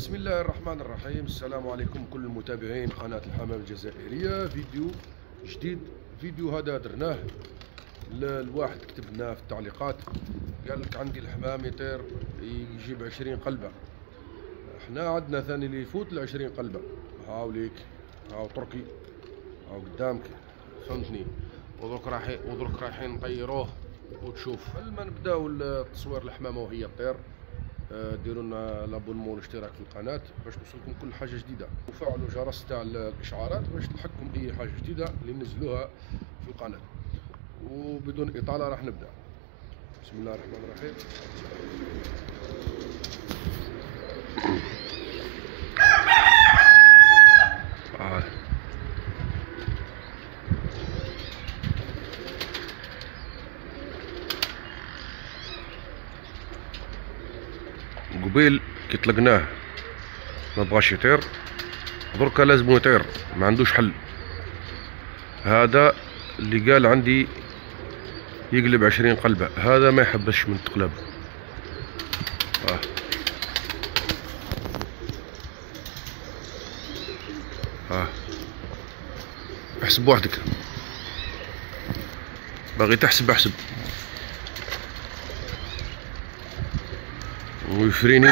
بسم الله الرحمن الرحيم. السلام عليكم كل المتابعين قناة الحمام الجزائرية. فيديو جديد. فيديو هذا درناه الواحد كتب لنا في التعليقات، قال لك عندي الحمام يطير يجيب 20 قلبة. احنا عندنا ثاني اللي يفوت 20 قلبة. هاو ليك، هاو تركي، هاو قدامك، فهمتني. ودرك رايحين نطيروه وتشوف. قبل ما نبداو تصوير الحمامة وهي تطير، ديروا لنا لابونمون والاشتراك في القناه باش توصلكم كل حاجه جديده، وفعلوا الجرس تاع الاشعارات باش تلحقكم اي حاجه جديده اللي ننزلوها في القناه. وبدون اطاله راح نبدا. بسم الله الرحمن الرحيم. قبيل كي طلقناه ما بغاش يطير، دركا لازم يطير، ما عندوش حل. هذا اللي قال عندي يقلب 20 قلبة، هذا ما يحبش من التقلب. احسب وحدك، باغي تحسب احسب ويفريني.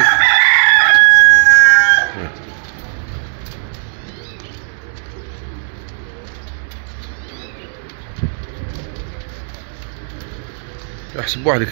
احسب وحدك.